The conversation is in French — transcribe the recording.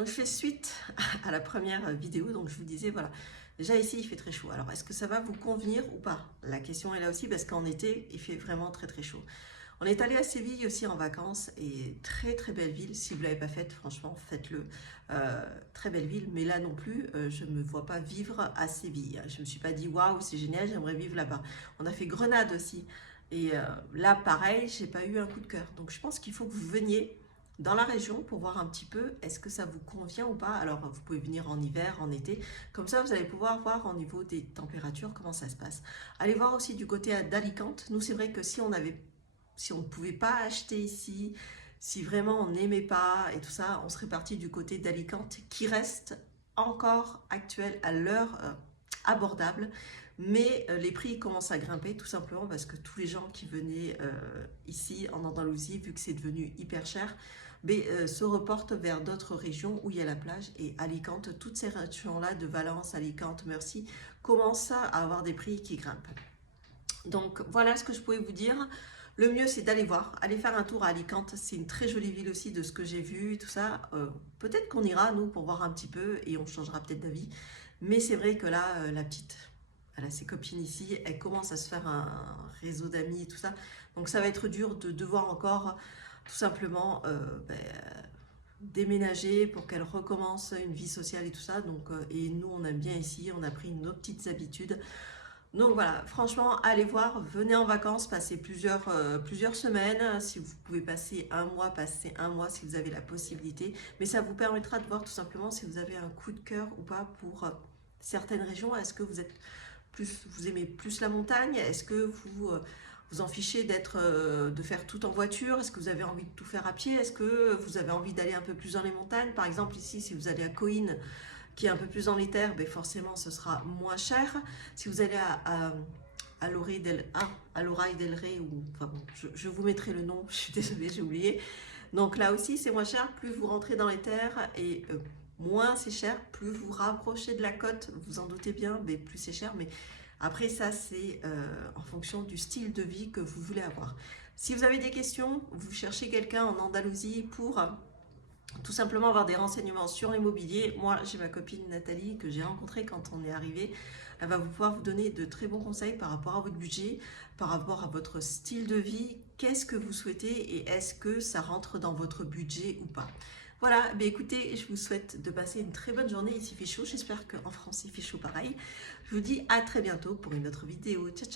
Donc je fais suite à la première vidéo, donc je vous disais voilà, déjà ici il fait très chaud. Alors est-ce que ça va vous convenir ou pas? La question est là aussi parce qu'en été il fait vraiment très très chaud. On est allé à Séville aussi en vacances et très très belle ville. Si vous ne l'avez pas faite, franchement faites-le. Très belle ville, mais là non plus, je ne me vois pas vivre à Séville. Je ne me suis pas dit waouh c'est génial, j'aimerais vivre là-bas. On a fait Grenade aussi et là pareil, j'ai pas eu un coup de cœur. Donc je pense qu'il faut que vous veniez dans la région pour voir un petit peu est-ce que ça vous convient ou pas. Alors vous pouvez venir en hiver, en été, comme ça vous allez pouvoir voir au niveau des températures comment ça se passe. Allez voir aussi du côté d'Alicante. Nous c'est vrai que si on ne pouvait pas acheter ici, si vraiment on n'aimait pas et tout ça, on serait parti du côté d'Alicante qui reste encore actuel à l'heure abordable. Mais les prix commencent à grimper tout simplement parce que tous les gens qui venaient ici en Andalousie, vu que c'est devenu hyper cher, se reportent vers d'autres régions où il y a la plage. Et Alicante, toutes ces régions-là de Valence, Alicante, Murcie, commencent à avoir des prix qui grimpent. Donc voilà ce que je pouvais vous dire. Le mieux c'est d'aller voir, aller faire un tour à Alicante, c'est une très jolie ville aussi de ce que j'ai vu, tout ça. Peut-être qu'on ira nous pour voir un petit peu et on changera peut-être d'avis. Mais c'est vrai que là, la petite, elle a ses copines ici, elle commence à se faire un réseau d'amis et tout ça. Donc ça va être dur de devoir encore tout simplement déménager pour qu'elle recommence une vie sociale et tout ça. Donc, et nous on aime bien ici, on a pris nos petites habitudes. Donc voilà, franchement, allez voir, venez en vacances, passez plusieurs semaines. Si vous pouvez passer un mois, passez un mois si vous avez la possibilité. Mais ça vous permettra de voir tout simplement si vous avez un coup de cœur ou pas pour certaines régions. Est-ce que vous aimez plus la montagne? Est-ce que vous en fichez de faire tout en voiture? Est-ce que vous avez envie de tout faire à pied? Est-ce que vous avez envie d'aller un peu plus dans les montagnes? Par exemple, ici, si vous allez à Coïne, qui est un peu plus dans les terres, ben forcément ce sera moins cher. Si vous allez à l'Oreille del Rey, ou, enfin bon, je vous mettrai le nom, je suis désolée, j'ai oublié. Donc là aussi c'est moins cher, plus vous rentrez dans les terres et moins c'est cher, plus vous rapprochez de la côte, vous en doutez bien, mais plus c'est cher. Mais après ça c'est en fonction du style de vie que vous voulez avoir. Si vous avez des questions, vous cherchez quelqu'un en Andalousie pour tout simplement avoir des renseignements sur l'immobilier. Moi, j'ai ma copine Nathalie que j'ai rencontrée quand on est arrivé. Elle va pouvoir vous donner de très bons conseils par rapport à votre budget, par rapport à votre style de vie. Qu'est-ce que vous souhaitez et est-ce que ça rentre dans votre budget ou pas? Voilà, écoutez, je vous souhaite de passer une très bonne journée. Ici il fait chaud, j'espère qu'en France il fait chaud pareil. Je vous dis à très bientôt pour une autre vidéo. Ciao, ciao!